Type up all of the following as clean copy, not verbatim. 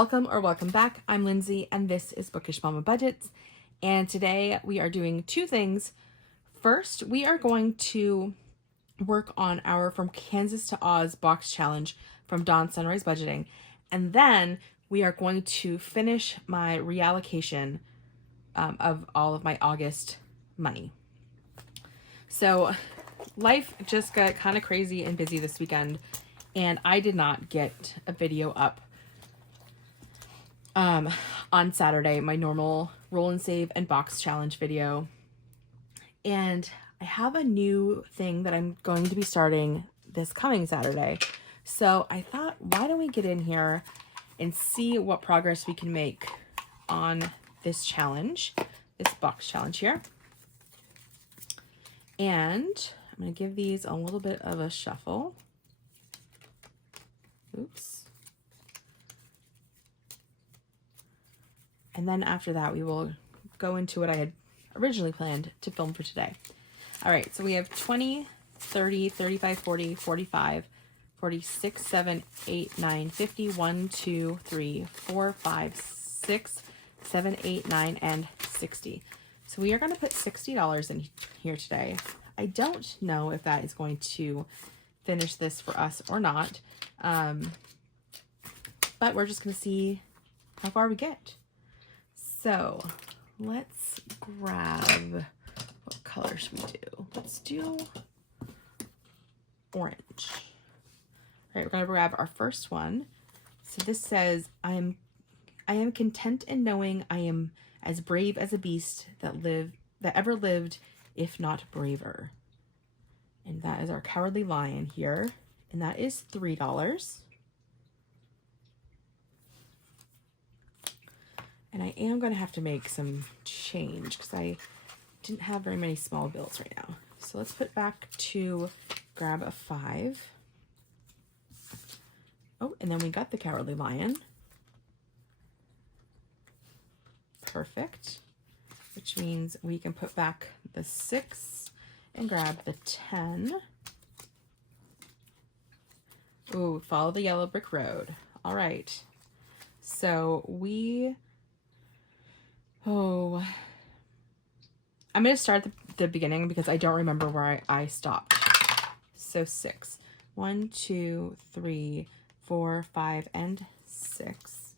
Welcome or welcome back. I'm Lindsay and this is Bookish Mama Budgets. And today we are doing two things. First, we are going to work on our From Kansas to Oz box challenge from Dawn Sunrise Budgeting. And then we are going to finish my reallocation of all of my August money. So life just got kind of crazy and busy this weekend, and I did not get a video up on Saturday, my normal roll and save and box challenge video. And I have a new thing that I'm going to be starting this coming Saturday. So I thought, why don't we get in here and see what progress we can make on this challenge, this box challenge here. And I'm going to give these a little bit of a shuffle. Oops. And then after that, we will go into what I had originally planned to film for today. All right, so we have 20, 30, 35, 40, 45, 46, 7, 8, 9, 50, 1, 2, 3, 4, 5, 6, 7, 8, 9, and 60. So we are going to put $60 in here today. I don't know if that is going to finish this for us or not, but we're just going to see how far we get. So let's grab, what color should we do? Let's do orange. All right, we're gonna grab our first one. So this says, I am content in knowing I am as brave as a beast that ever lived, if not braver. And that is our Cowardly Lion here. And that is $3. And I am going to have to make some change because I didn't have very many small bills right now. So let's put back to grab a 5. Oh, and then we got the Cowardly Lion. Perfect. Which means we can put back the 6 and grab the 10. Ooh, follow the yellow brick road. All right. So I'm going to start at the beginning because I don't remember where I stopped. So 6. 1, 2, 3, 4, 5, and 6.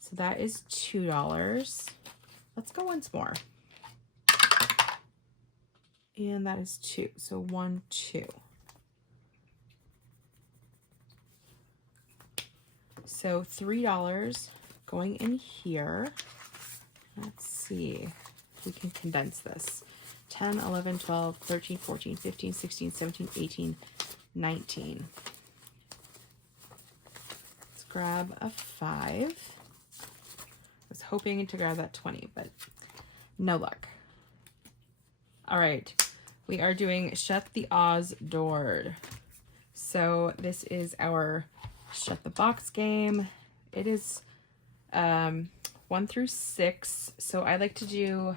So that is $2. Let's go once more. And that is 2. So 1, 2. So $3 going in here. Let's see if we can condense this. 10, 11, 12, 13, 14, 15, 16, 17, 18, 19. Let's grab a 5. I was hoping to grab that 20, but no luck. All right, we are doing Shut the Oz Door. So this is our Shut the Box game. It is 1 through 6. So I like to do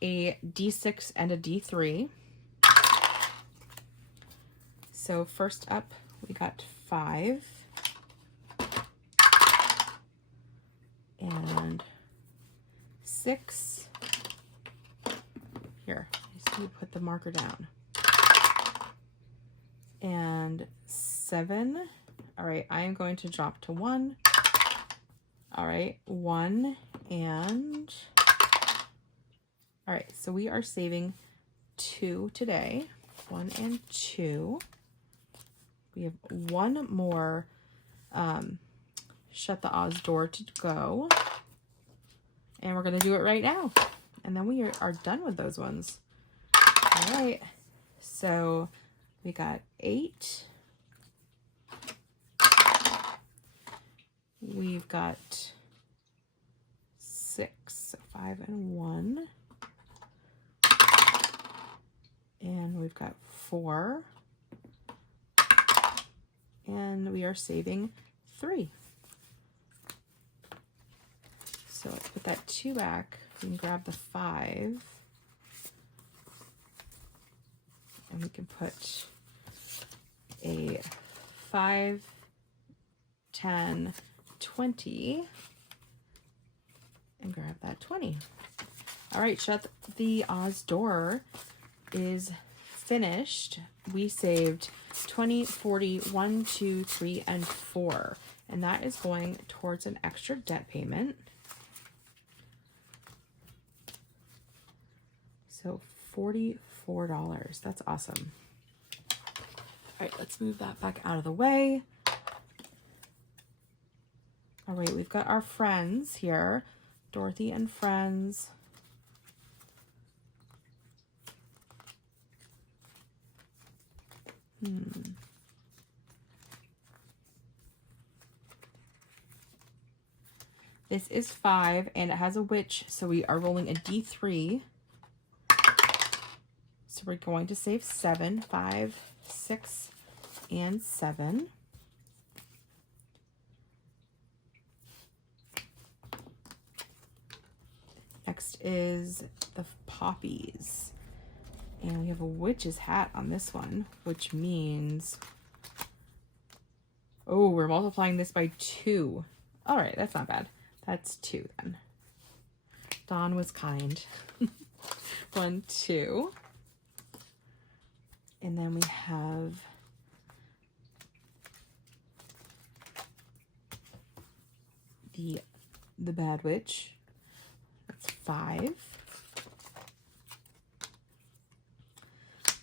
a D6 and a D3. So first up, we got 5. And 6. Here, I just need to put the marker down. And 7. All right, I am going to drop to 1. All right, 1 and... All right, so we are saving 2 today. 1 and 2. We have 1 more Shut the Oz Door to go. And we're going to do it right now. And then we are done with those ones. All right, so we got 8. We've got 6, so 5 and 1. And we've got 4. And we are saving 3. So let's put that 2 back. We can grab the 5. And we can put a 5 10, 20, and grab that 20. All right, shut the Oz door is finished. We saved 20, 40, 1, 2, 3, and 4. And that is going towards an extra debt payment. So $44. That's awesome. All right, let's move that back out of the way. All right, we've got our friends here. Dorothy and friends. This is 5, and it has a witch, so we are rolling a D3. So we're going to save 7, 5, 6, and 7. Next is the poppies. And we have a witch's hat on this one, which means, oh, we're multiplying this by 2. All right, that's not bad. That's 2 then. Dawn was kind. 1, 2. And then we have the bad witch. That's 5.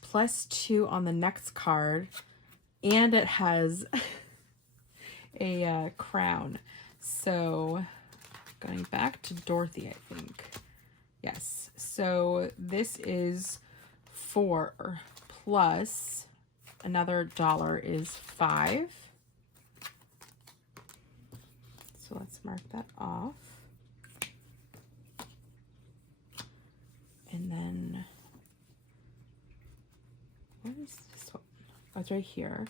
Plus 2 on the next card. And it has a crown. So going back to Dorothy, I think. Yes. So this is 4 plus another $1 is 5. So let's mark that off. And then, where is this one? Oh, it's right here.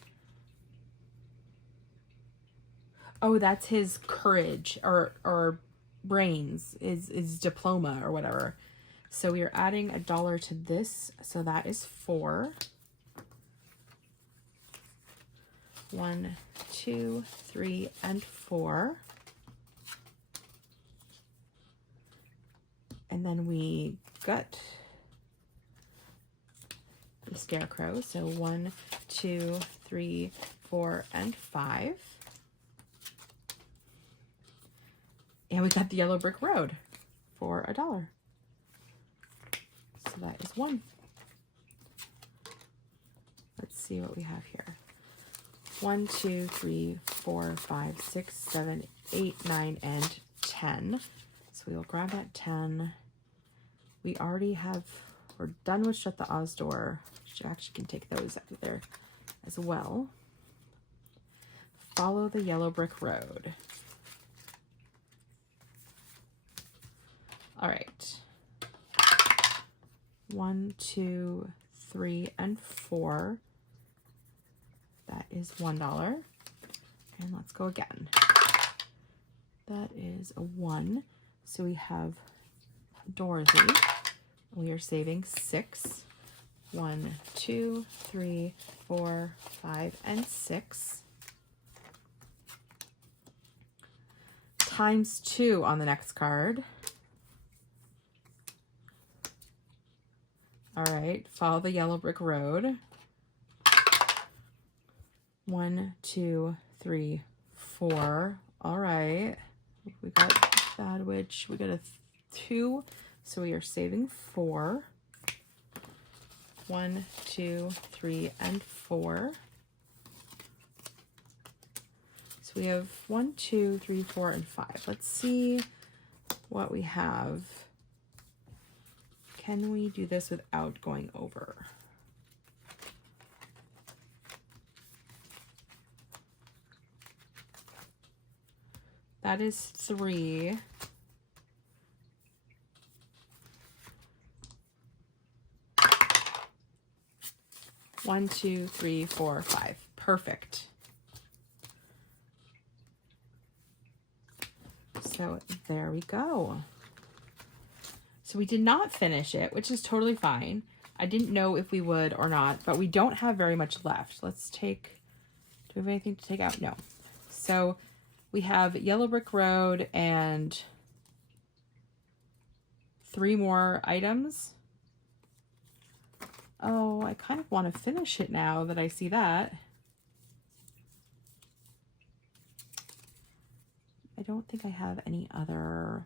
Oh, that's his courage or brains, is diploma or whatever. So we are adding $1 to this. So that is 4. 1, 2, 3, and 4. And then we got the scarecrow. So 1, 2, 3, 4, and 5. And we got the yellow brick road for $1. So that is 1. Let's see what we have here. 1, 2, 3, 4, 5, 6, 7, 8, 9, and 10. So we will grab that 10. We already have, we're done with Shut the Oz Door. We actually can take those out of there as well. Follow the yellow brick road. All right. 1, 2, 3, and 4. That is $1. And let's go again. That is a 1. So we have Dorothy. We are saving 6. 1, 2, 3, 4, 5, and 6. Times 2 on the next card. All right, follow the yellow brick road. 1, 2, 3, 4. All right, we got bad witch. We got a 2, so we are saving 4. 1, 2, 3, and 4. So we have 1, 2, 3, 4, and 5. Let's see what we have. Can we do this without going over? That is 3. One, 2, 3, 4, 5. Perfect. So there we go. So we did not finish it, which is totally fine. I didn't know if we would or not, but we don't have very much left. Let's take, do we have anything to take out? No. So We have Yellow Brick Road and 3 more items. Oh, I kind of want to finish it now that I see that. I don't think I have any other...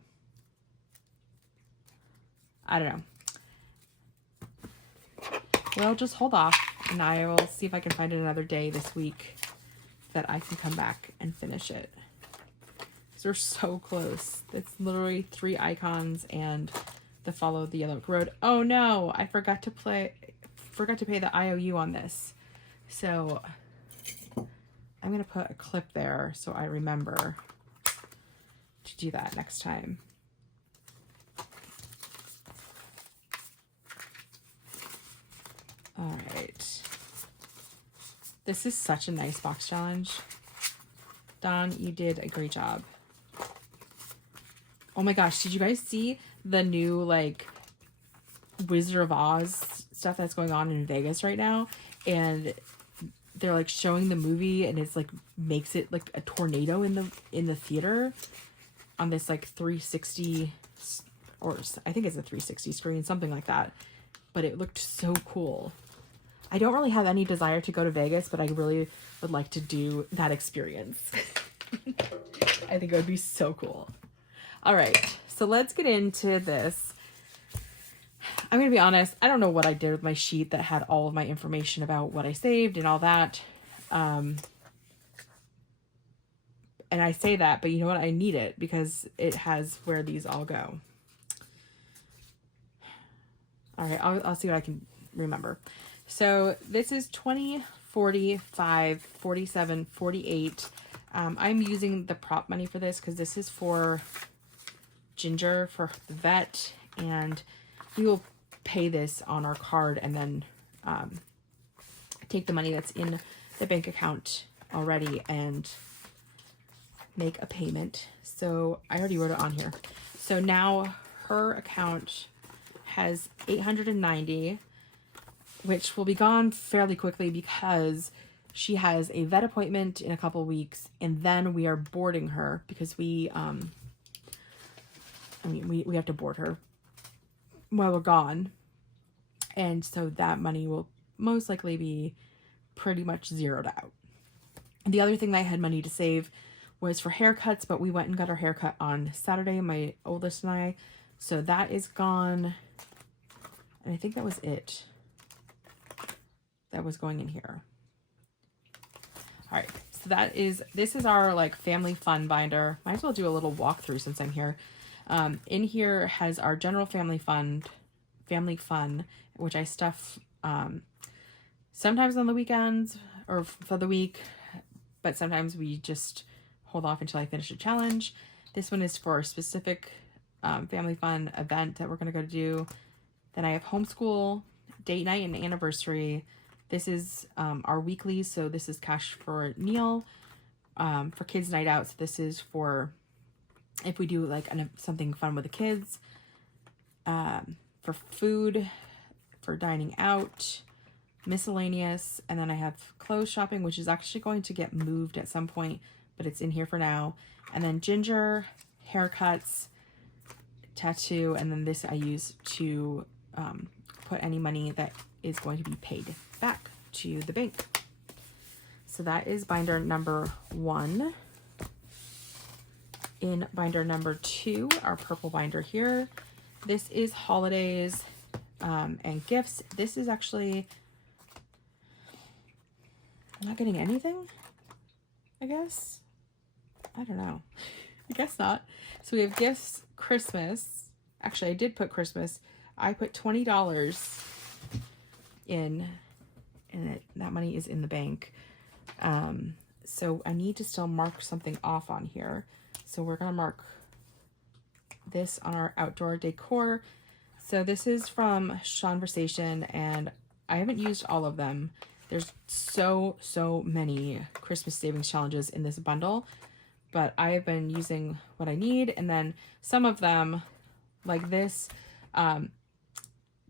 I don't know. We'll just hold off, and I will see if I can find another day this week that I can come back and finish it. Because we're so close. It's literally 3 icons and the follow the yellow road. Oh no, I forgot to pay the IOU on this. So I'm gonna put a clip there so I remember to do that next time. All right. This is such a nice box challenge. Don, you did a great job. Oh my gosh, did you guys see the new like Wizard of Oz stuff that's going on in Vegas right now? And they're like showing the movie, and it's like makes it like a tornado in the theater on this like 360, or I think it's a 360 screen, something like that. But it looked so cool. I don't really have any desire to go to Vegas, but I really would like to do that experience. I think it would be so cool. All right, so let's get into this. I'm going to be honest, I don't know what I did with my sheet that had all of my information about what I saved and all that. And I say that, but you know what? I need it because it has where these all go. All right, I'll see what I can remember. So this is 20, 40, 5, 47, 48. I'm using the prop money for this because this is for Ginger for the vet, and we will pay this on our card and then take the money that's in the bank account already and make a payment. So I already wrote it on here. So now her account has $890, which will be gone fairly quickly because she has a vet appointment in a couple weeks, and then we are boarding her because we have to board her while we're gone. And so that money will most likely be pretty much zeroed out. The other thing that I had money to save was for haircuts, but we went and got our haircut on Saturday, my oldest and I. So that is gone. And I think that was it. That was going in here. All right, so this is our like family fun binder. Might as well do a little walkthrough since I'm here. In here has our general family fun, which I stuff sometimes on the weekends or for the week, but sometimes we just hold off until I finish a challenge. This one is for a specific family fun event that we're gonna go do. Then I have homeschool, date night, and anniversary. This is our weekly, so this is cash for Neil. For kids night out, so this is for if we do like something fun with the kids. For food, for dining out, miscellaneous, and then I have clothes shopping, which is actually going to get moved at some point, but it's in here for now. And then Ginger, haircuts, tattoo, and then this I use to put any money that is going to be paid back to the bank. So that is binder number 1. In binder number 2, our purple binder here, this is holidays and gifts. This is actually, I'm not getting anything, I guess. I don't know. I guess not. So we have gifts, Christmas. Actually, I did put Christmas. I put $20 in, and that money is in the bank. So I need to still mark something off on here. So we're gonna mark this on our outdoor decor. So this is from Conversation, and I haven't used all of them. There's so many Christmas savings challenges in this bundle, but I have been using what I need. And then some of them, like this,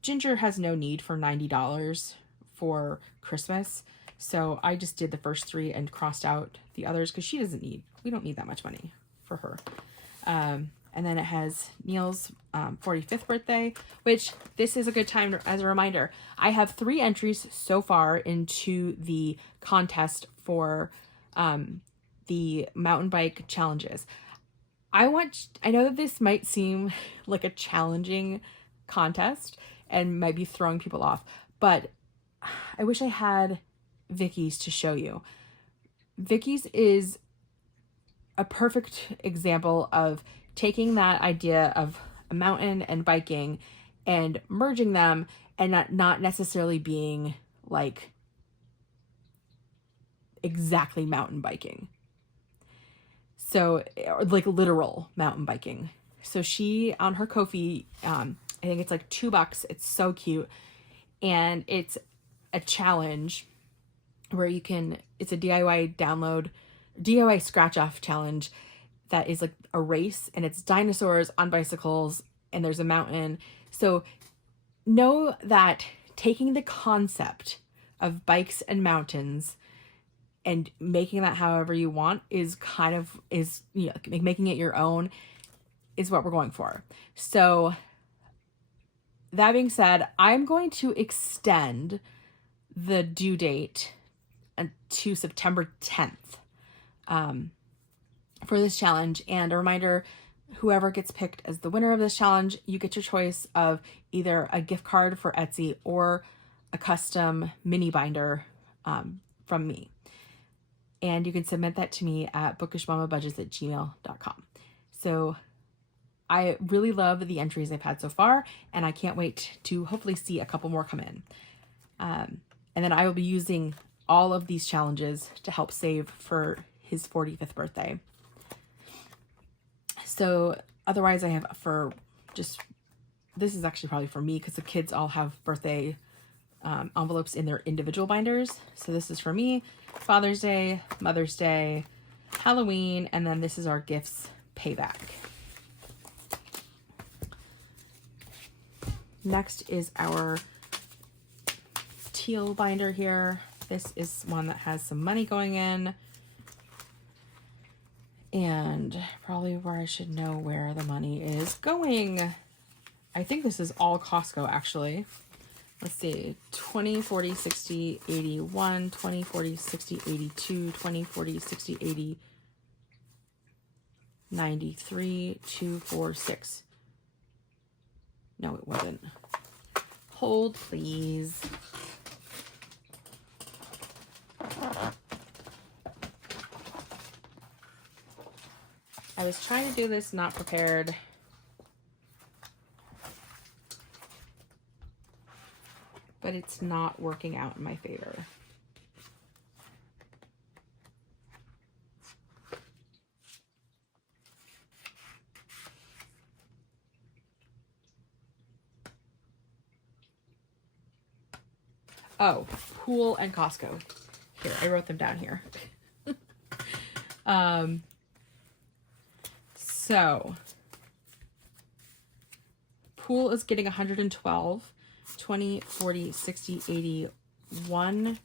Ginger has no need for $90 for Christmas. So I just did the first 3 and crossed out the others because we don't need that much money for her. And then it has Neil's 45th birthday, which this is a good time as a reminder. I have 3 entries so far into the contest for the mountain bike challenges. I know that this might seem like a challenging contest and might be throwing people off, but I wish I had Vicky's to show you. Vicky's is a perfect example of taking that idea of a mountain and biking and merging them, and not necessarily being like exactly mountain biking. So, or like literal mountain biking. So she, on her Ko-fi, I think it's like $2. It's so cute. And it's a challenge where it's a DIY download, DIY scratch off challenge that is like a race, and it's dinosaurs on bicycles, and there's a mountain. So know that taking the concept of bikes and mountains and making that however you want is making it your own is what we're going for. So that being said, I'm going to extend the due date to September 10th for this challenge. And a reminder, whoever gets picked as the winner of this challenge, you get your choice of either a gift card for Etsy or a custom mini binder from me. And you can submit that to me at bookishmamabudgets@gmail.com. So I really love the entries I've had so far, and I can't wait to hopefully see a couple more come in. And then I will be using all of these challenges to help save for his 45th birthday. So otherwise I have this is actually probably for me because the kids all have birthday envelopes in their individual binders. So this is for me, Father's Day, Mother's Day, Halloween, and then this is our gifts payback. Next is our teal binder here. This is one that has some money going in, and probably where I should know where the money is going. I think this is all Costco actually. Let's see, 20, 40, 60, 81, 20, 40, 60, 82, 20, 40, 60, 80, 93, 2, 4, 6. No, it wasn't. Hold, please. I was trying to do this not prepared. But it's not working out in my favor. Oh, pool and Costco. Here, I wrote them down here. So pool is getting 112, 20, 40, 60, 80, 1,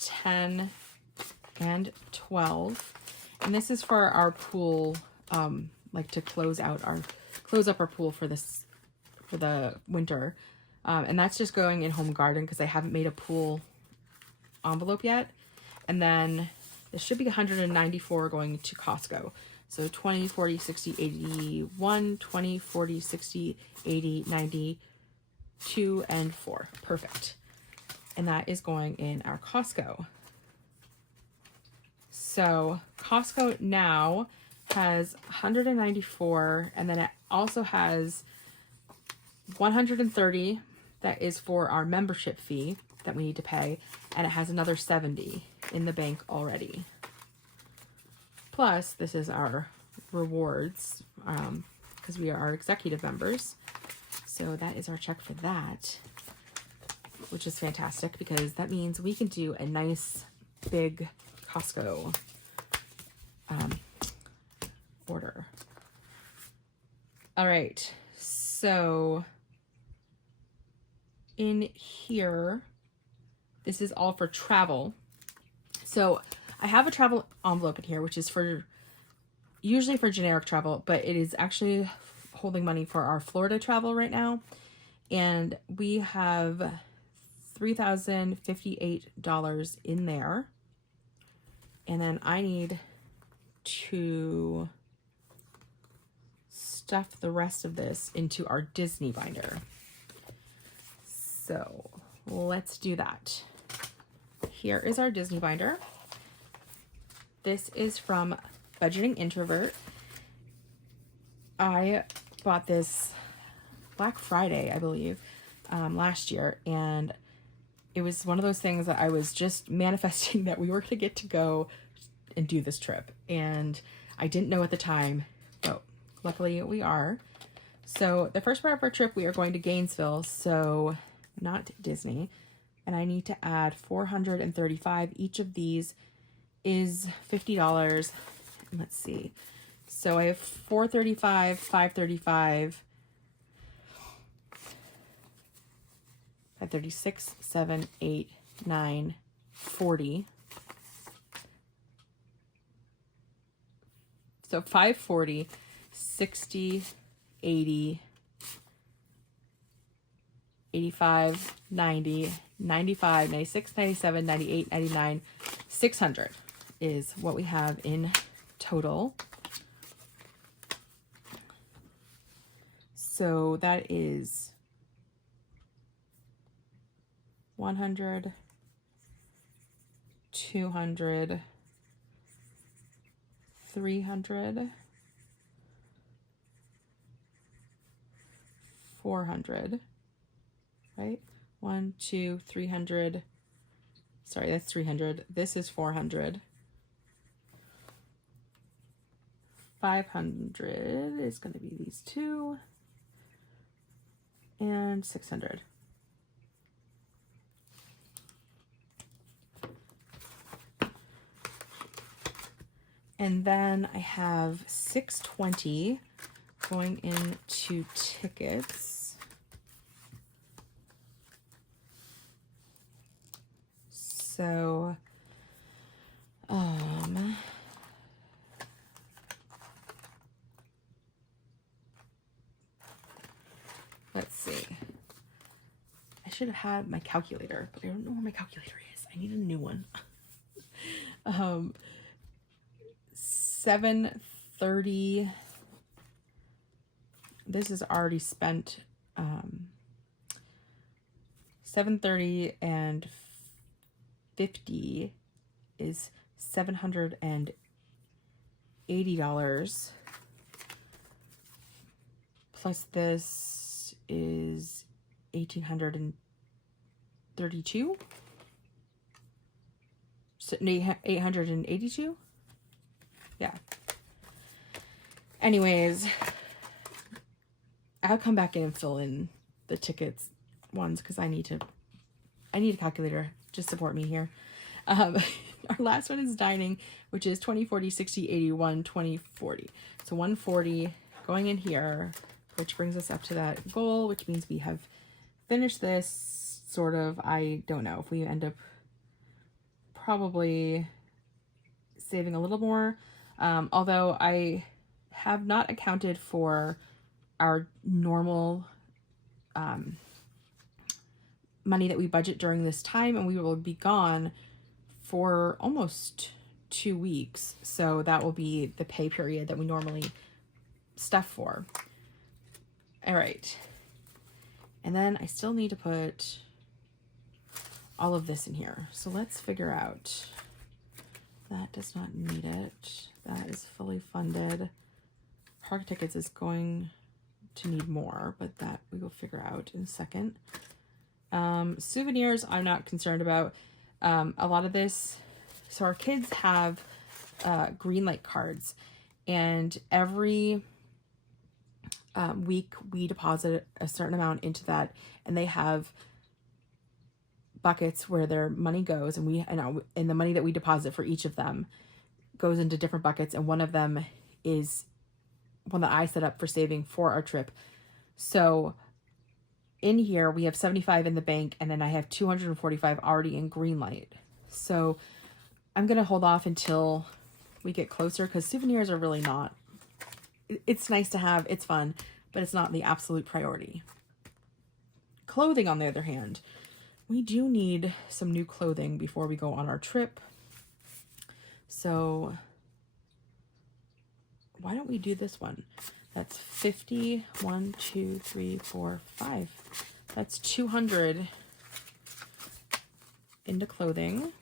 10, and 12. And this is for our pool, like to close up our pool for the winter. And that's just going in home garden because I haven't made a pool envelope yet. And then this should be 194 going to Costco. So 20, 40, 60, 81, 20, 40, 60, 80, 90, 2, and 4. Perfect. And that is going in our Costco. So Costco now has 194, and then it also has 130 that is for our membership fee that we need to pay, and it has another 70 in the bank already. Plus, this is our rewards because we are executive members. So that is our check for that, which is fantastic because that means we can do a nice big Costco order. All right, so in here, this is all for travel. So I have a travel envelope in here, which is for usually for generic travel, but it is actually holding money for our Florida travel right now. And we have $3,058 in there. And then I need to stuff the rest of this into our Disney binder. So let's do that. Here is our Disney binder. This is from Budgeting Introvert. I bought this Black Friday, I believe, last year, and it was one of those things that I was just manifesting that we were going to get to go and do this trip, and I didn't know at the time, but luckily we are. So the first part of our trip, we are going to Gainesville, so not Disney, and I need to add $435. Each of these is $50. And let's see. So I have $435, $535, $536, $7, $8, $9, $40. So $540, $60, $80, $85, $90, $95, $96, $97, $98, $99, $600 is what we have in total. So that is 100, 200, 300, 400, right? 1, 2, 300. Sorry, that's 300. This is 400. 500 is going to be these two. And 600. And then I have 620 going into tickets. So, let's see. I should have had my calculator, but I don't know where my calculator is. I need a new one. 730. This is already spent. 730 and 50 is $780. Plus this is 1,832. So 882. Yeah. Anyways, I'll come back in and fill in the tickets ones because I need a calculator. Just support me here. Our last one is dining, which is 20, 40, 60, 81, 20, 40. So 140 going in here, which brings us up to that goal, which means we have finished this sort of. I don't know if we end up probably saving a little more. Although I have not accounted for our normal money that we budget during this time, and we will be gone for almost 2 weeks. So that will be the pay period that we normally stuff for. All right. And then I still need to put all of this in here. So let's figure out. That does not need it. That is fully funded. Park tickets is going to need more, but that we will figure out in a second. Souvenirs, I'm not concerned about. A lot of this, so our kids have Greenlight cards, and every week we deposit a certain amount into that, and they have buckets where their money goes, and the money that we deposit for each of them goes into different buckets, and one of them is one that I set up for saving for our trip. So in here, we have 75 in the bank, and then I have 245 already in Greenlight. So I'm going to hold off until we get closer, because souvenirs are really not, it's nice to have, it's fun, but it's not the absolute priority. Clothing, on the other hand, we do need some new clothing before we go on our trip. So why don't we do this one? That's 50, 1, 2, 3, 4, 5. That's 200 into clothing.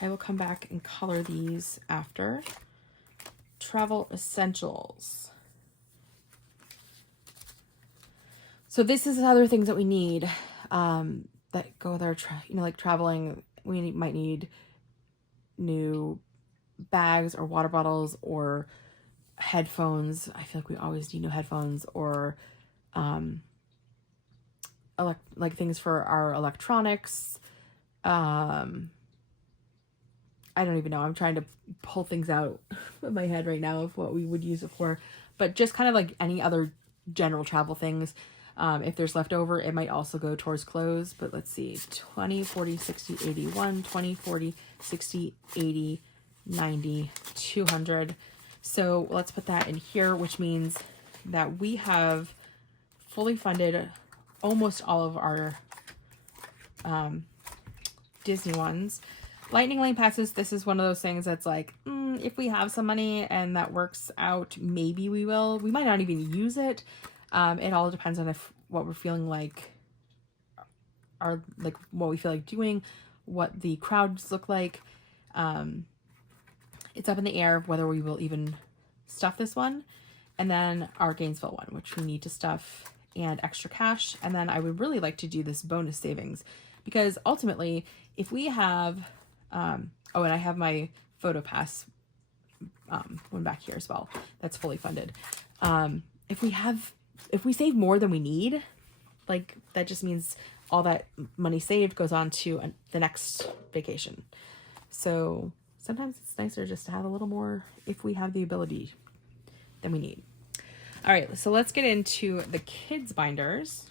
I will come back and color these after. Travel essentials. So this is other things that we need that go with our, like traveling. We might need new bags or water bottles or headphones. I feel like we always need new headphones, or like things for our electronics. I don't even know. I'm trying to pull things out of my head right now of what we would use it for, but just kind of like any other general travel things. If there's leftover, it might also go towards clothes, but let's see, 20, 40, 60, 80, 20, 40, 60, 80, 90, 200. So let's put that in here, which means that we have fully funded almost all of our Disney ones. Lightning Lane passes, this is one of those things that's like, if we have some money and that works out, maybe we will. We might not even use it. It all depends on what we're feeling like, what we feel like doing, what the crowds look like. It's up in the air of whether we will even stuff this one. And then our Gainesville one, which we need to stuff, and extra cash. And then I would really like to do this bonus savings, because ultimately, if we have, and I have my photo pass one back here as well, that's fully funded. If we save more than we need, like that just means all that money saved goes on to the next vacation. So sometimes it's nicer just to have a little more if we have the ability than we need. All right, so let's get into the kids binders.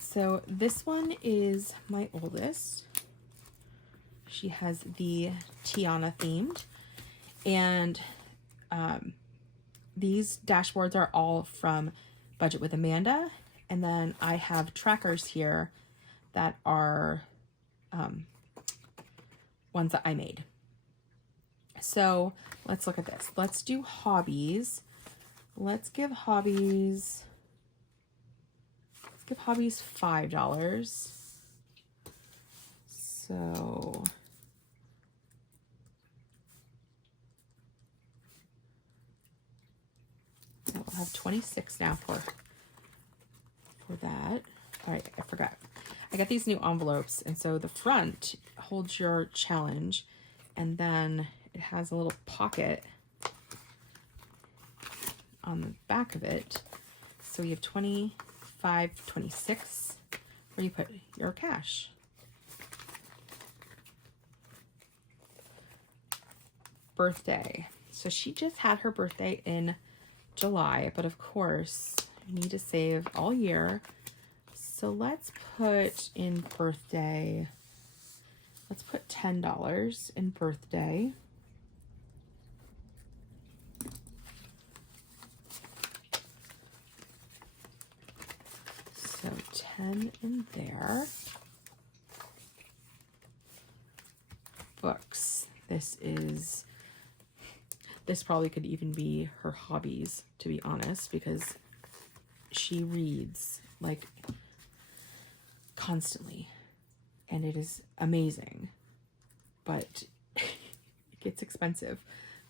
So this one is my oldest. She has the Tiana themed, and these dashboards are all from Budget with Amanda, and then I have trackers here that are ones that I made. So let's look at this. Let's do hobbies. Let's give hobbies $5. So we'll have 26 now for that. All right, I forgot. I got these new envelopes, and so the front holds your challenge, and then it has a little pocket on the back of it. So you have 25, 26, where you put your cash. Birthday. So she just had her birthday in July, but of course you need to save all year. So let's put in birthday, let's put $10 in birthday. So 10 in there. Books. This probably could even be her hobbies, to be honest, because she reads like constantly, and it is amazing, but it gets expensive.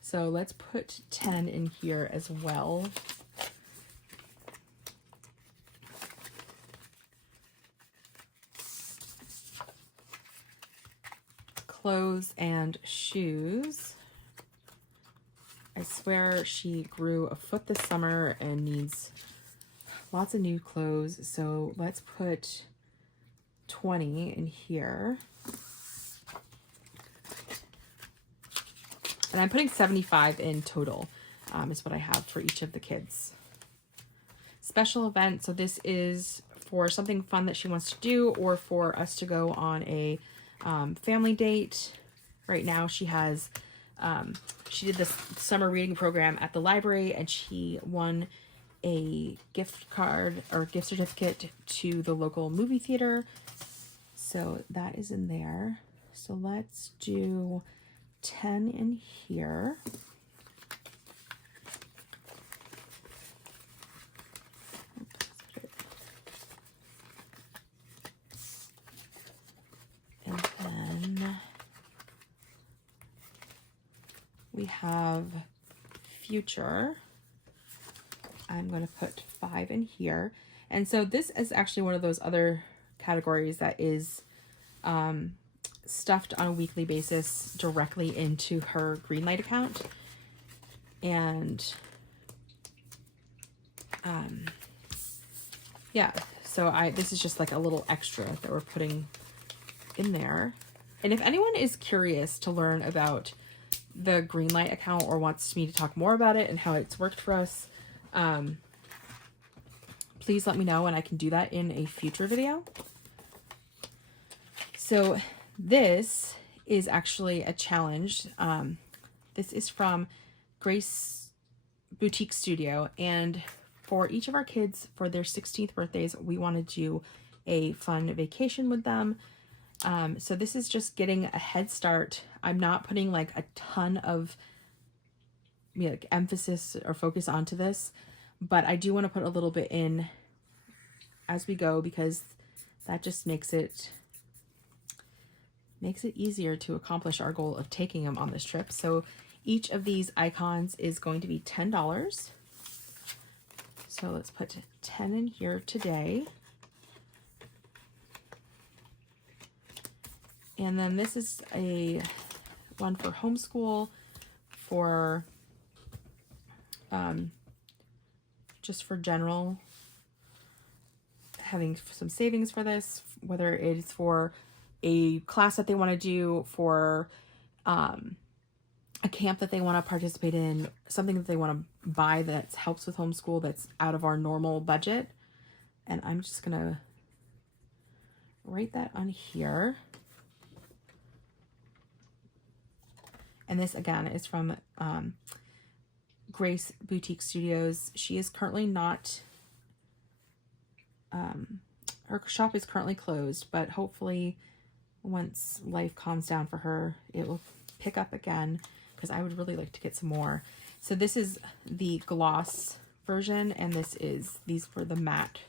So let's put 10 in here as well. Clothes and shoes. I swear she grew a foot this summer and needs lots of new clothes. So let's put 20 in here. And I'm putting 75 in total, is what I have for each of the kids. special event. So this is for something fun that she wants to do, or for us to go on a family date. Right now she has, she did this summer reading program at the library, and she won a gift card or gift certificate to the local movie theater. So that is in there. So let's do 10 in here. And then we have future. I'm going to put 5 in here. And so this is actually one of those other categories that is stuffed on a weekly basis directly into her Greenlight account. And yeah, so this is just like a little extra that we're putting in there. And if anyone is curious to learn about the Greenlight account or wants me to talk more about it and how it's worked for us, please let me know, and I can do that in a future video. So this is actually a challenge. This is from Grace Boutique Studio, and for each of our kids, for their 16th birthdays, we want to do a fun vacation with them. So this is just getting a head start. I'm not putting like a ton of like emphasis or focus onto this, but I do want to put a little bit in as we go, because that just makes it easier to accomplish our goal of taking them on this trip. So each of these icons is going to be $10. So let's put 10 in here today. And then this is a one for homeschool, for just for general, having some savings for this, whether it's for a class that they want to do, for a camp that they want to participate in, something that they want to buy that helps with homeschool that's out of our normal budget. And I'm just gonna write that on here. And this again is from Grace Boutique Studios. She is currently not, her shop is currently closed, but hopefully once life calms down for her, it will pick up again, because I would really like to get some more. So this is the gloss version, and these were the matte.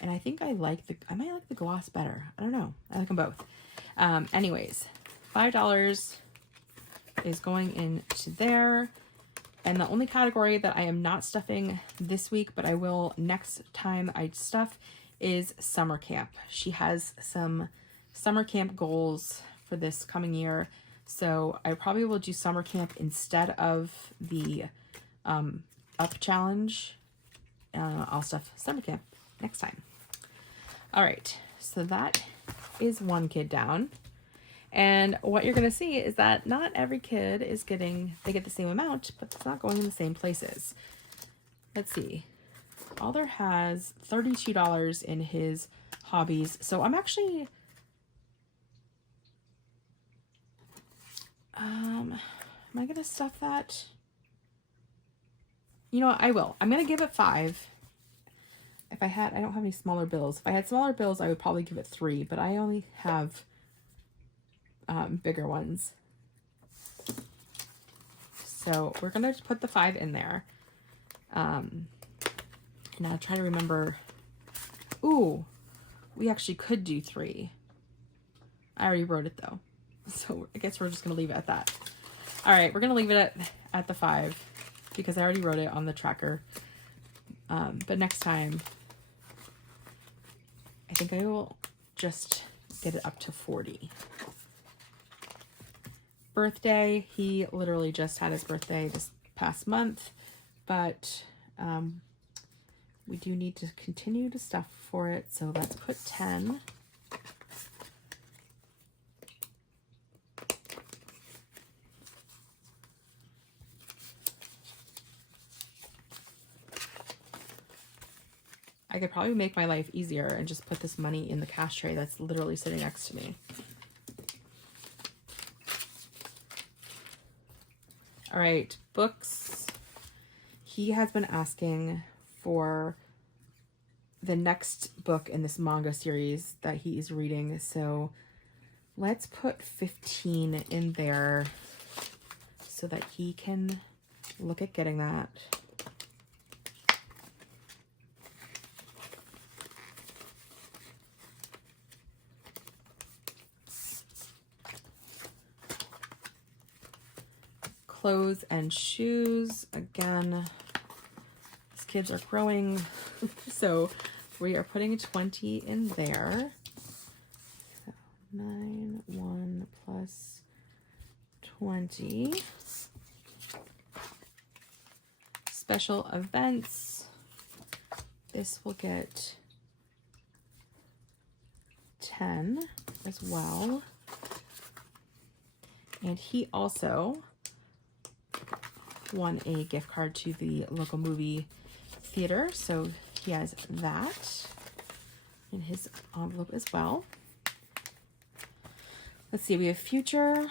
And I think I might like the gloss better. I don't know. I like them both. Anyways, $5 is going into there. And the only category that I am not stuffing this week, but I will next time I stuff, is summer camp. She has some summer camp goals for this coming year. So I probably will do summer camp instead of the up challenge. I'll stuff summer camp next time. All right, so that is one kid down. And what you're going to see is that not every kid is they get the same amount, but it's not going in the same places. Let's see. Alder has $32 in his hobbies. So I'm actually, am I going to stuff that? You know what? I will. I'm going to give it 5. I don't have any smaller bills. If I had smaller bills, I would probably give it 3, but I only have bigger ones. So we're going to put the 5 in there. And I'll try to remember. Ooh, we actually could do 3. I already wrote it though. So I guess we're just going to leave it at that. All right, we're going to leave it at the 5 because I already wrote it on the tracker. But next time, I think I will just get it up to 40. Birthday, he literally just had his birthday this past month, but we do need to continue to stuff for it, so let's put 10. I could probably make my life easier and just put this money in the cash tray that's literally sitting next to me. All right, books. He has been asking for the next book in this manga series that he is reading. So let's put 15 in there so that he can look at getting that. Clothes and shoes. Again, these kids are growing. So we are putting 20 in there. So 9, 1 plus 20. Special events. This will get 10 as well. And he also won a gift card to the local movie theater, so he has that in his envelope as well. Let's see, we have future,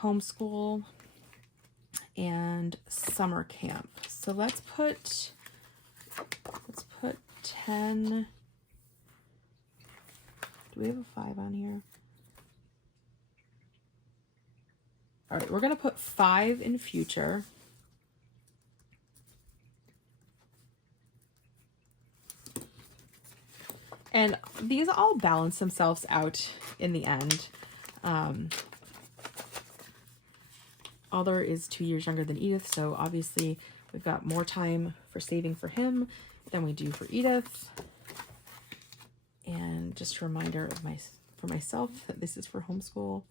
homeschool, and summer camp. So let's put 10. Do we have a 5 on here? All right, we're gonna put 5 in future. And these all balance themselves out in the end. Alder is 2 years younger than Edith, so obviously we've got more time for saving for him than we do for Edith. And just a reminder of for myself that this is for homeschool.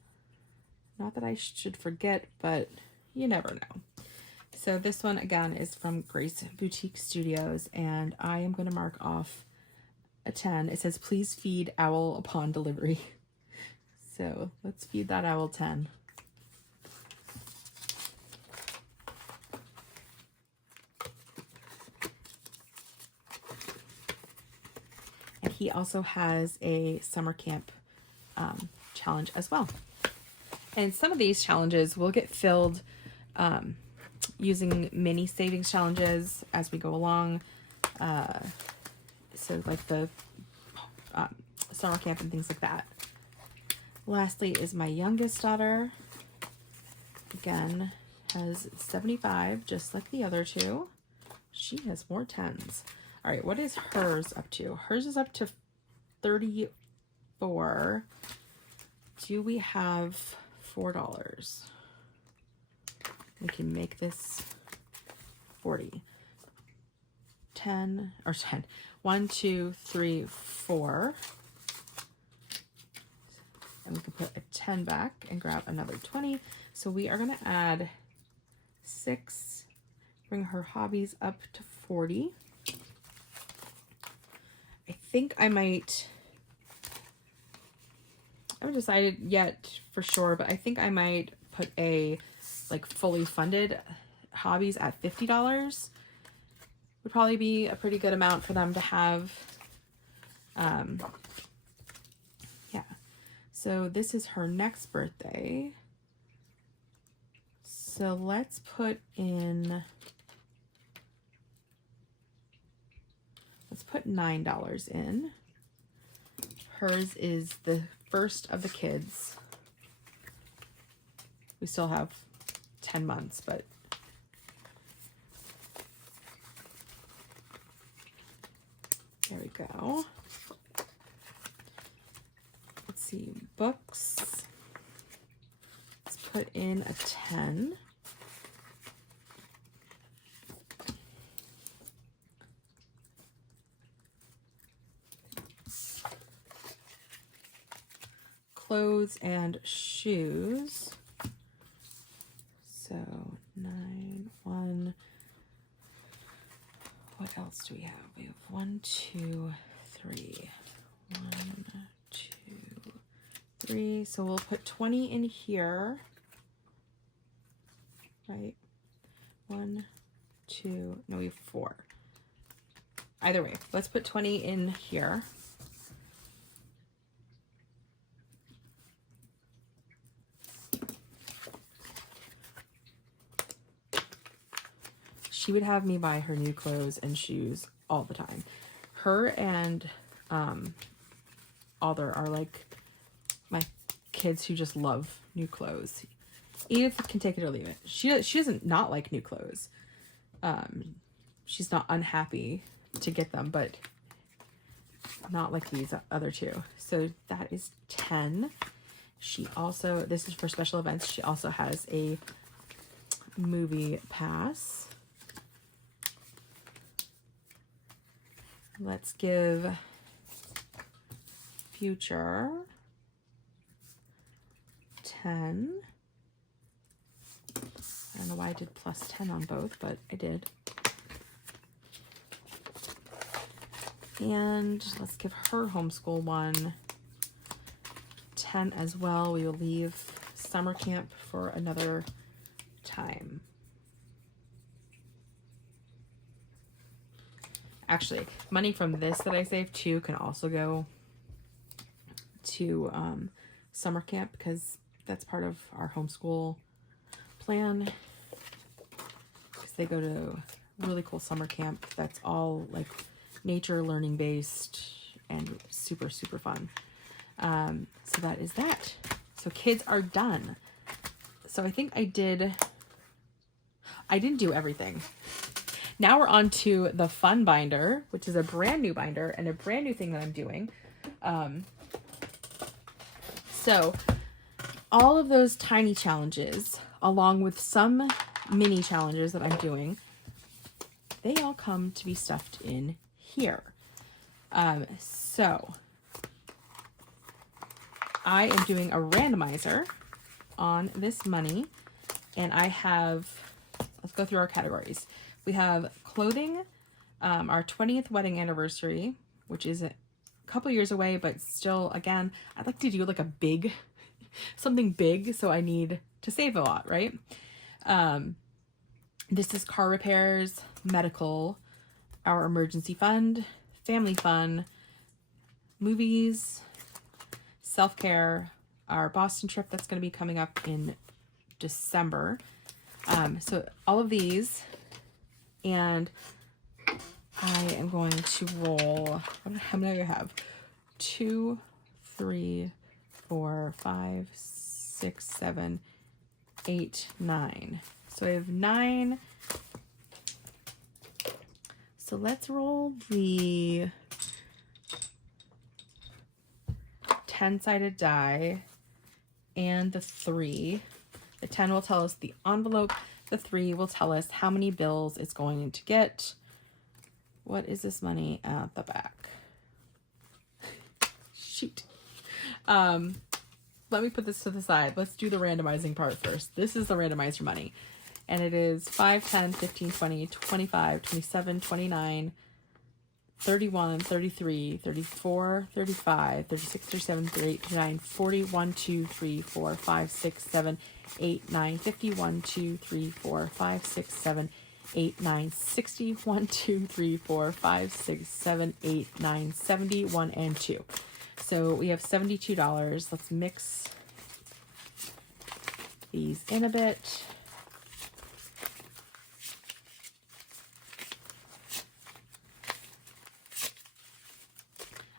Not that I should forget, but you never know. So this one again is from Grace Boutique Studios, and I am going to mark off a 10. It says, please feed owl upon delivery. So let's feed that owl 10. And he also has a summer camp challenge as well. And some of these challenges will get filled using mini savings challenges as we go along. So like the summer camp and things like that. Lastly is my youngest daughter. Again, has 75, just like the other two. She has more 10s. All right, what is hers up to? Hers is up to 34. Do we have $4? We can make this 40. 10 or 10. 1, 2, 3, 4. And we can put a 10 back and grab another 20. So we are going to add 6, bring her hobbies up to 40. I think I might, I haven't decided yet for sure, but I think I might put a like fully funded hobbies at $50. Would probably be a pretty good amount for them to have. Yeah. So this is her next birthday. So let's put in, let's put $9 in. Hers is the first of the kids. We still have 10 months, but there we go. Let's see, books. Let's put in a 10. Clothes and shoes. So 9, 1. What else do we have? We have 1, 2, 3. 1, 2, 3. So we'll put 20 in here. Right? 1, 2. No, we have 4. either way, let's put 20 in here. She would have me buy her new clothes and shoes all the time. Her and Alder are like my kids who just love new clothes. Edith can take it or leave it. She doesn't not like new clothes. She's not unhappy to get them, but not like these other two. So that is 10. She also, this is for special events, she also has a movie pass. Let's give Future 10. I don't know why I did plus 10 on both, but I did. And let's give her homeschool one 10 as well. We will leave summer camp for another time. Actually, money from this that I saved too can also go to summer camp, because that's part of our homeschool plan. Because they go to really cool summer camp that's all like nature learning based and super, super fun. So that is that. So kids are done. So I think I didn't do everything. Now we're on to the fun binder, which is a brand new binder and a brand new thing that I'm doing. So all of those tiny challenges, along with some mini challenges that I'm doing, they all come to be stuffed in here. So I am doing a randomizer on this money, and I have, let's go through our categories. We have clothing, our 20th wedding anniversary, which is a couple years away, but still, again, I'd like to do like a big, something big, so I need to save a lot, right? This is car repairs, medical, our emergency fund, family fun, movies, self-care, our Boston trip that's going to be coming up in December. So all of these, and I am going to roll, how many do I have? 2, 3, 4, 5, 6, 7, 8, 9. So I have 9. So let's roll the 10-sided die and the 3. The 10 will tell us the envelope. The 3 will tell us how many bills it's going to get. What is this money at the back? Shoot. Let me put this to the side. Let's do the randomizing part first. This is the randomizer money. And it is 5, 10, 15, 20, 25, 27, 29, 31, 33, 34, 35, 36, 37, 38, 39, 40, 1, 2, 3, 4, 5, 6, 7, 8, 9, 50, 1, 2, 3, 4, 5, 6, 7, 8, 9, 60, 1, 2, 3, 4, 5, 6, 7, 8, 9, 70, 1, and 2. So we have $72. Let's mix these in a bit.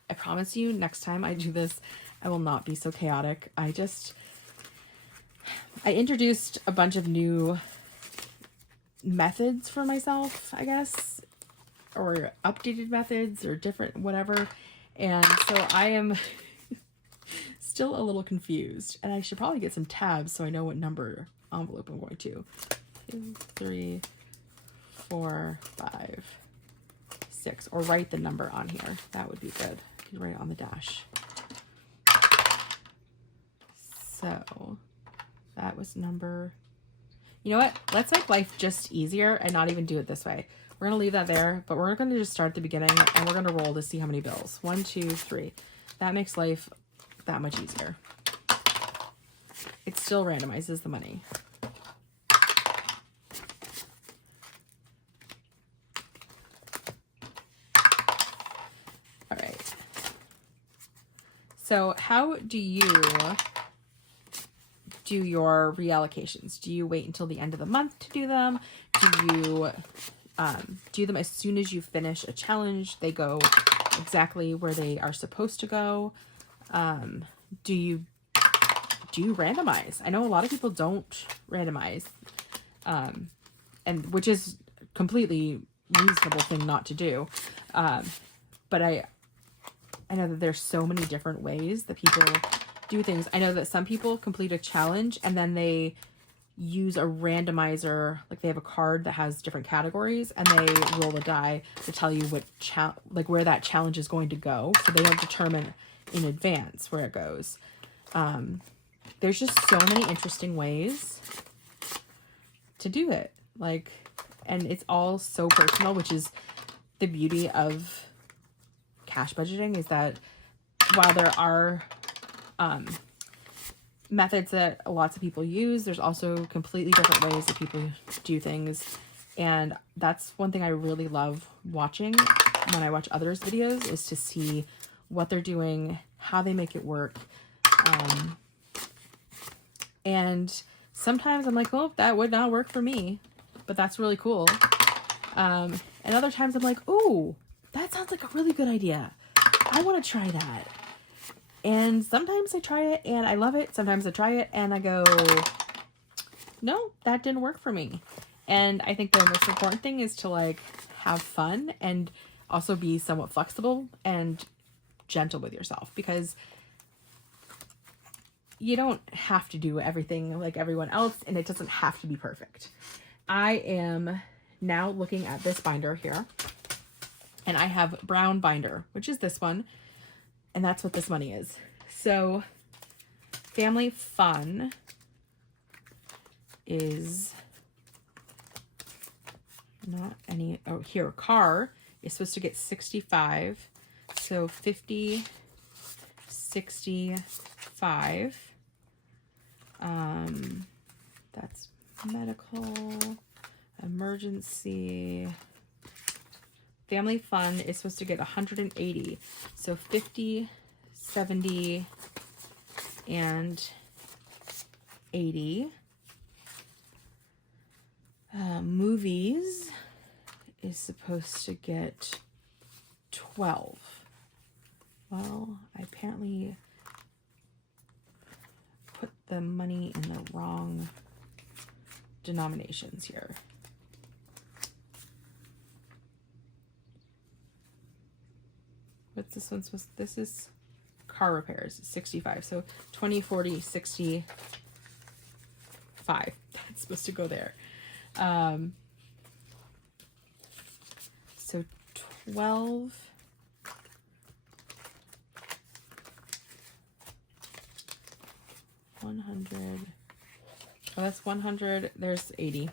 I promise you, next time I do this, I will not be so chaotic. I introduced a bunch of new methods for myself, I guess, or updated methods or different whatever. And so I am still a little confused, and I should probably get some tabs so I know what number envelope I'm going to. 2, 3, 4, 5, 6, or write the number on here. That would be good. I can write it on the dash. So that was number, you know what? Let's make life just easier and not even do it this way. We're going to leave that there, but we're going to just start at the beginning, and we're going to roll to see how many bills. 1, 2, 3. That makes life that much easier. It still randomizes the money. So how do you do your reallocations? Do you wait until the end of the month to do them? Do you do them as soon as you finish a challenge? They go exactly where they are supposed to go. Do you randomize? I know a lot of people don't randomize, and which is completely reasonable thing not to do. But I know that there's so many different ways that people do things. I know that some people complete a challenge and then they use a randomizer, like they have a card that has different categories and they roll a die to tell you what like where that challenge is going to go, so they don't determine in advance where it goes. There's just so many interesting ways to do it, like, and it's all so personal, which is the beauty of cash budgeting, is that while there are methods that lots of people use, there's also completely different ways that people do things. And that's one thing I really love watching when I watch others' videos, is to see what they're doing, how they make it work. And sometimes I'm like, oh, that would not work for me, but that's really cool. And other times I'm like, oh, that sounds like a really good idea. I want to try that. And sometimes I try it and I love it. Sometimes I try it and I go, no, that didn't work for me. And I think the most important thing is to like have fun and also be somewhat flexible and gentle with yourself, because you don't have to do everything like everyone else, and it doesn't have to be perfect. I am now looking at this binder here, and I have brown binder, which is this one, and that's what this money is. So family fun is not any, oh, here, car is supposed to get 65. So 50, 65. That's medical, emergency. Family fun is supposed to get 180. So 50, 70, and 80. Movies is supposed to get 12. Well, I apparently put the money in the wrong denominations here. What's this one supposed to, this is car repairs, 65. So 20, 40, 65. That's supposed to go there. So 12. $100. Oh, that's 100. There's 80.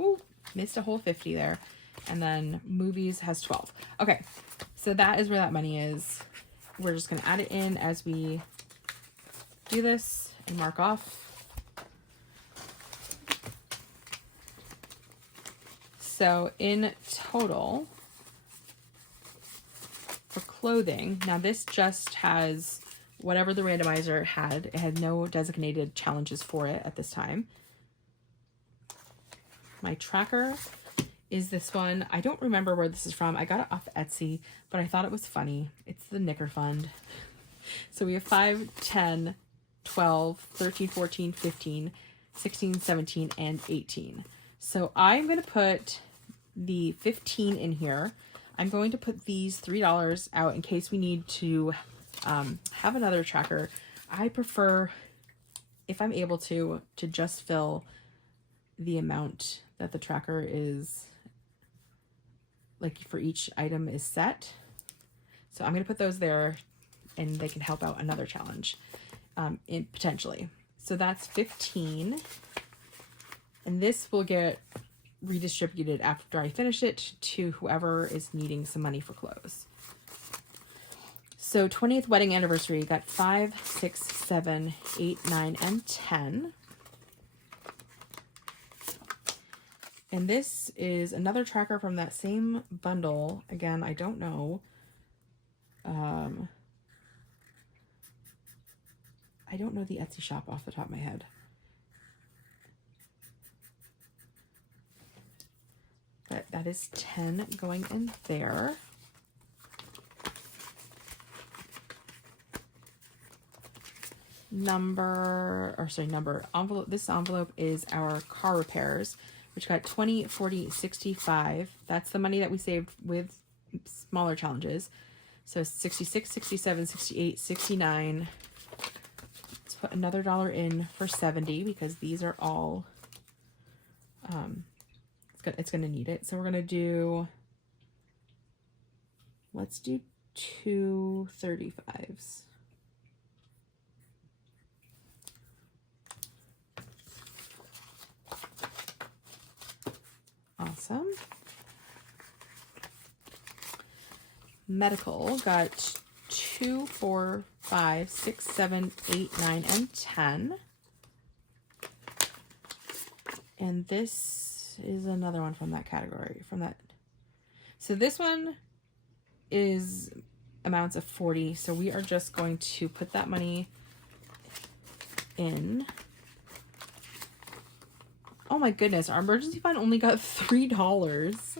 Ooh, missed a whole 50 there. And then movies has 12. Okay, so that is where that money is. We're just going to add it in as we do this and mark off. So in total, for clothing, now this just has whatever the randomizer had. It had no designated challenges for it at this time. My tracker is this one. I don't remember where this is from. I got it off Etsy, but I thought it was funny. It's the Knicker Fund. So we have 5, 10, 12, 13, 14, 15, 16, 17, and 18. So I'm going to put the 15 in here. I'm going to put these $3 out in case we need to have another tracker. I prefer, if I'm able to just fill the amount that the tracker is, like for each item is set. So I'm going to put those there and they can help out another challenge potentially. So that's 15. And this will get redistributed after I finish it to whoever is needing some money for clothes. So 20th wedding anniversary got 5, 6, 7, 8, 9, and 10. And this is another tracker from that same bundle. Again, I don't know I don't know the Etsy shop off the top of my head. But that is 10 going in there. Envelope. This envelope is our car repairs, which got 20, 40, 65. That's the money that we saved with smaller challenges. So 66, 67, 68, 69. Let's put another $1 in for 70 because these are all, it's going to need it. So we're going to do, let's do 2 35s. Awesome. Medical got 2, 4, 5, 6, 7, 8, 9, and 10. And this is another one from that category, So this one is amounts of 40. So we are just going to put that money in. Oh my goodness, our emergency fund only got $3.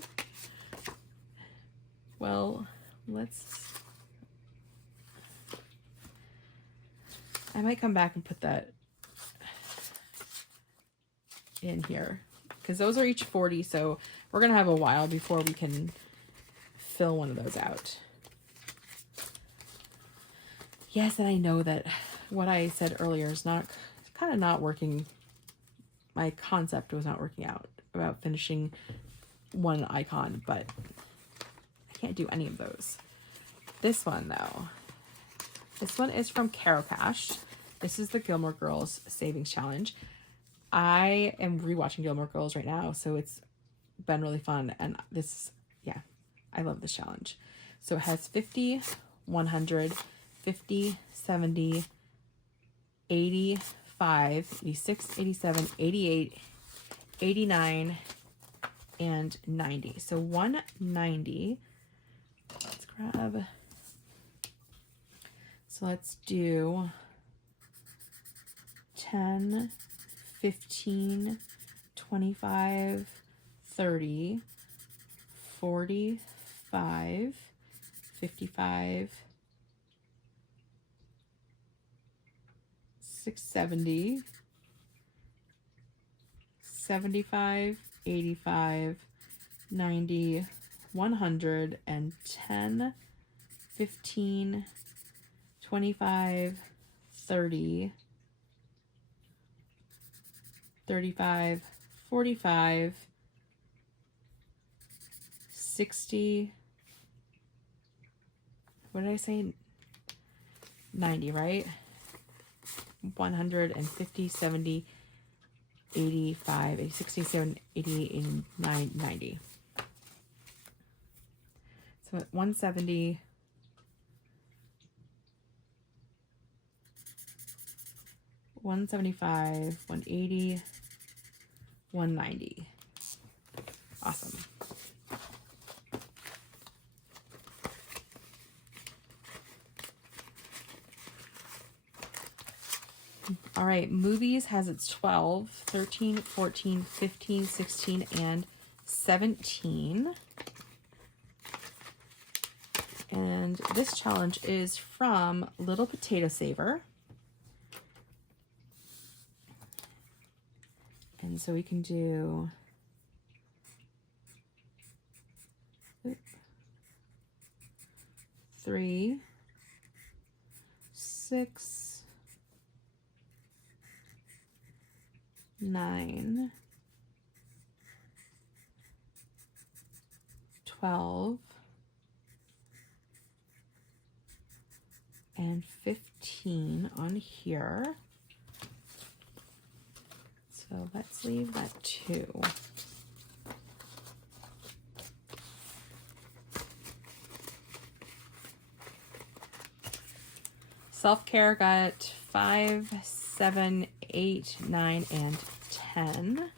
Well, I might come back and put that in here because those are each 40. So we're going to have a while before we can fill one of those out. Yes, and I know that what I said earlier is kind of not working. My concept was not working out about finishing one icon, but I can't do any of those. This one though, this one is from Caro Cash. This is the Gilmore Girls Savings Challenge. I am rewatching Gilmore Girls right now, so it's been really fun. And I love this challenge. So it has 50, 100, 50, 70, 85, 86, 87, 88, 89, and 90. So 190. Let's grab. So let's do 10, 15, 25, 30, 45, 55, 670, 75, 85, 90, 100, and 10, 15, 25, 30, 35, 45, 60, what did I say? 90, right? 150, 70, 85, 67, 88, 89, 90. So at 170, 175, 180, 190. Awesome. All right, movies has its 12, 13, 14, 15, 16, and 17. And this challenge is from Little Potato Saver. And so we can do 3, 6, 9, 12, and 15 on here. So let's leave that 2. Self-care got 5, 7, 8, 9, and 10.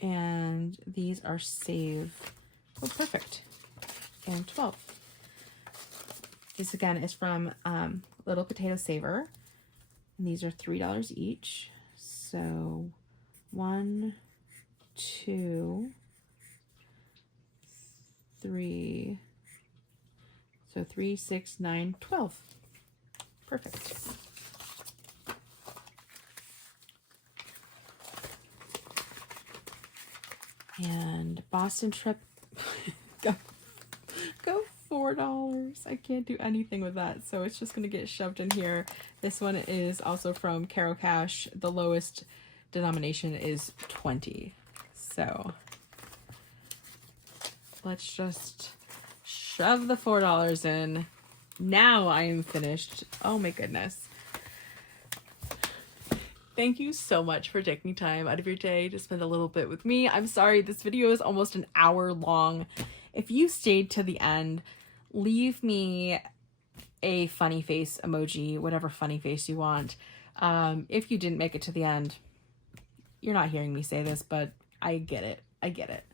And these are save Oh, perfect. And 12. This again is from Little Potato Saver. And these are $3 each. So 1, 2, 3. So 3, 6, 9, 12. Perfect. And Boston trip, go $4. I can't do anything with that, so it's just gonna get shoved in here. This one is also from Caro Cash. The lowest denomination is 20. So let's just shove the $4 in. Now I am finished. Oh my goodness. Thank you so much for taking time out of your day to spend a little bit with me. I'm sorry, this video is almost an hour long. If you stayed to the end, leave me a funny face emoji, whatever funny face you want. If you didn't make it to the end, you're not hearing me say this, but I get it. I get it.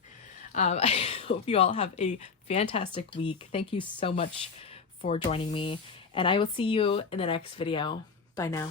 I hope you all have a fantastic week. Thank you so much for joining me, and I will see you in the next video. Bye now.